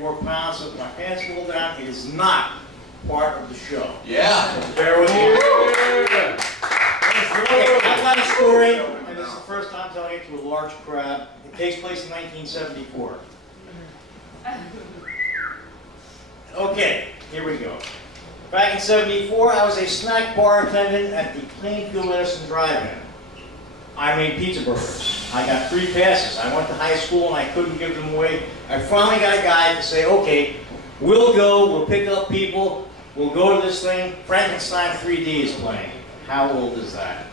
4 pounds, so my pants fall down. It is not part of the show. Yeah. So bear with me. Okay, I've got a story, and this is the first time telling it to a large crowd. It takes place in 1974. Okay, here we go. Back in 74, I was a snack bar attendant at the Plainfield Edison Drive-In. I made pizza burgers. I got 3 passes. I went to high school and I couldn't give them away. I finally got a guy to say, okay, we'll go, we'll pick up people, we'll go to this thing. Frankenstein 3D is playing. How old is that?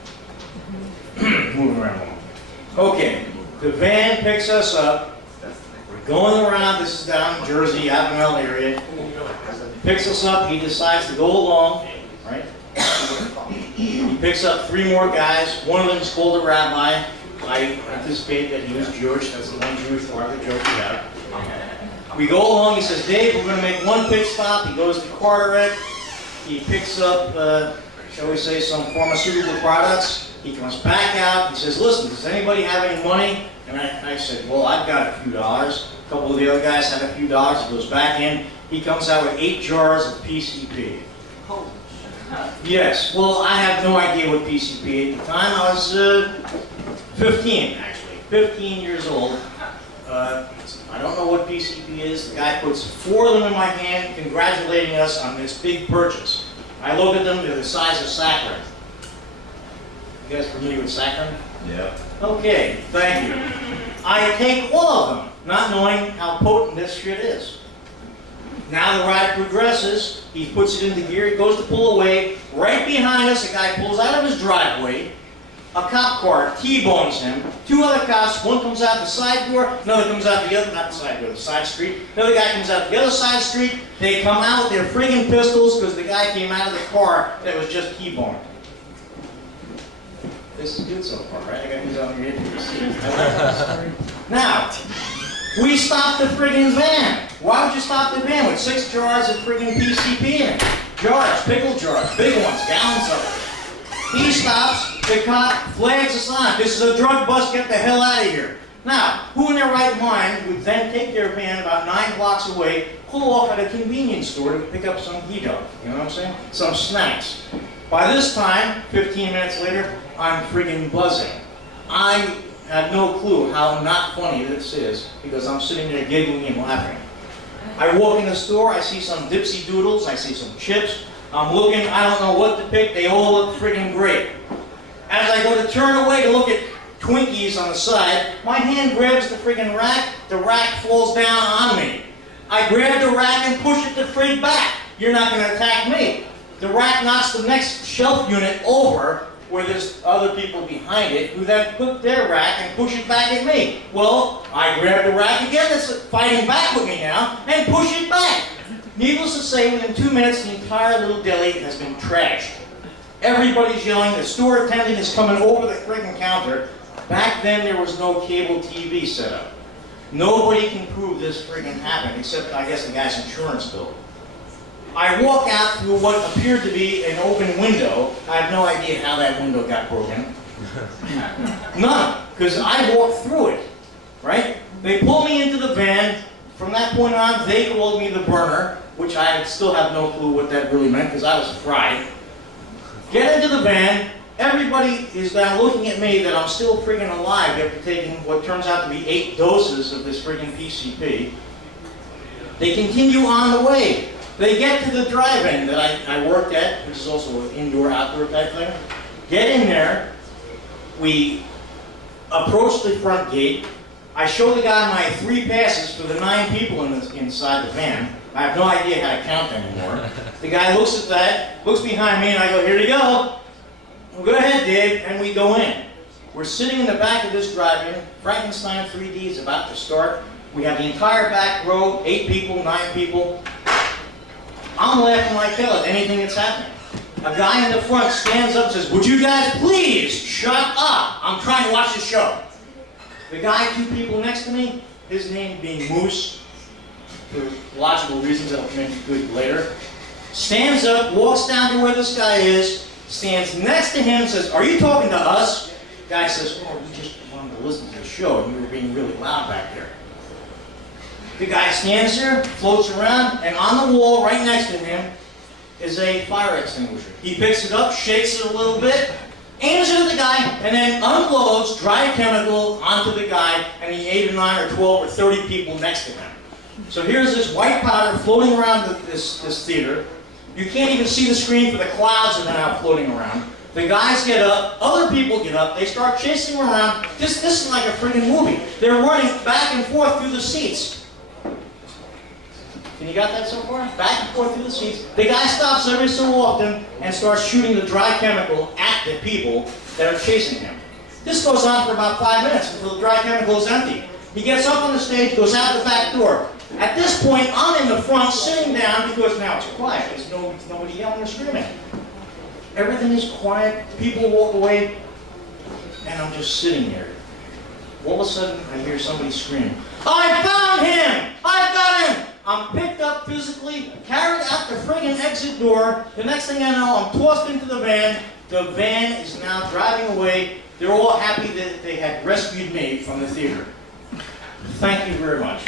Moving around a little. Okay, the van picks us up. We're going around, this is down in Jersey, Avenel area. Picks us up, he decides to go along, right? He picks up 3 more guys. One of them is called a rabbi. I anticipate that he was Jewish. That's the one Jewish part of the joke we have. We go along, he says, Dave, we're going to make 1 pit stop. He goes to Carteret. He picks up, shall we say, some pharmaceutical products. He comes back out. He says, listen, does anybody have any money? And I said, well, I've got a few dollars. A couple of the other guys have a few dollars. He goes back in. He comes out with 8 jars of PCP. Yes, well, I have no idea what PCP at the time. I was 15, actually. 15 years old. I don't know what PCP is. The guy puts 4 of them in my hand, congratulating us on this big purchase. I look at them, they're the size of saccharin. You guys familiar with saccharin? Yeah. Okay, thank you. I take all of them, not knowing how potent this shit is. Now the ride progresses, he puts it into gear, he goes to pull away. Right behind us, a guy pulls out of his driveway. A cop car T-bones him. 2 other cops, one comes out the side door, another comes out the other, not the side door, the side street. Another guy comes out the other side of the street. They come out with their friggin' pistols because the guy came out of the car that was just T-boned. This is good so far, right? I got these on your interviews. Now, we stopped the friggin' van. Why would you stop the van with 6 jars of friggin' PCP in it? Jars, pickle jars, big ones, gallons of it. He stops, the cop flags us on. This is a drug bust, get the hell out of here. Now, who in their right mind would then take their van about 9 blocks away, pull off at a convenience store to pick up some Guido, you know what I'm saying? Some snacks. By this time, 15 minutes later, I'm friggin' buzzing. I have no clue how not funny this is because I'm sitting there giggling and laughing. I walk in the store, I see some Dipsy Doodles, I see some chips. I'm looking, I don't know what to pick, they all look friggin' great. As I go to turn away to look at Twinkies on the side, my hand grabs the friggin' rack, the rack falls down on me. I grab the rack and push it the frig back. You're not gonna attack me. The rack knocks the next shelf unit over where there's other people behind it who then put their rack and push it back at me. Well, I grab the rack again, that's fighting back with me now, and push it back. Needless to say, within 2 minutes, the entire little deli has been trashed. Everybody's yelling, the store attendant is coming over the friggin' counter. Back then, there was no cable TV set up. Nobody can prove this friggin' happened, except, I guess, the guy's insurance bill. I walk out through what appeared to be an open window. I have no idea how that window got broken. None, because I walked through it, right? They pulled me into the van. From that point on, they called me the burner, which I still have no clue what that really meant, because I was fried. Get into the van. Everybody is now looking at me that I'm still friggin' alive after taking what turns out to be 8 doses of this friggin' PCP. They continue on the way. They get to the drive-in that I worked at, which is also an indoor-outdoor type thing. Get in there. We approach the front gate. I show the guy my 3 passes for the 9 people inside the van. I have no idea how to count anymore. The guy looks at that, looks behind me, and I go, here you go. Well, go ahead, Dave, and we go in. We're sitting in the back of this drive-in. Frankenstein 3D is about to start. We have the entire back row, 8 people, 9 people. I'm laughing like hell at anything that's happening. A guy in the front stands up and says, would you guys please shut up? I'm trying to watch the show. The guy 2 people next to me, his name being Moose, for logical reasons that'll come into good later, stands up, walks down to where this guy is, stands next to him, says, are you talking to us? The guy says, oh, we just wanted to listen to the show and you were being really loud back there. The guy stands there, floats around, and on the wall right next to him is a fire extinguisher. He picks it up, shakes it a little bit, aims it at the guy, and then unloads dry chemical onto the guy and the 8 or 9 or 12 or 30 people next to him. So here's this white powder floating around this theater. You can't even see the screen for the clouds that are now floating around. The guys get up, other people get up, they start chasing them around. This is like a friggin' movie. They're running back and forth through the seats. Can you got that so far? Back and forth through the seats. The guy stops every so often and starts shooting the dry chemical at the people that are chasing him. This goes on for about 5 minutes until the dry chemical is empty. He gets up on the stage, goes out the back door. At this point, I'm in the front sitting down because now it's quiet. There's nobody yelling or screaming. Everything is quiet. People walk away, and I'm just sitting there. All of a sudden, I hear somebody scream, "I found him! I got him!" I'm picked up physically, carried out the friggin' exit door. The next thing I know, I'm tossed into the van. The van is now driving away. They're all happy that they had rescued me from the theater. Thank you very much.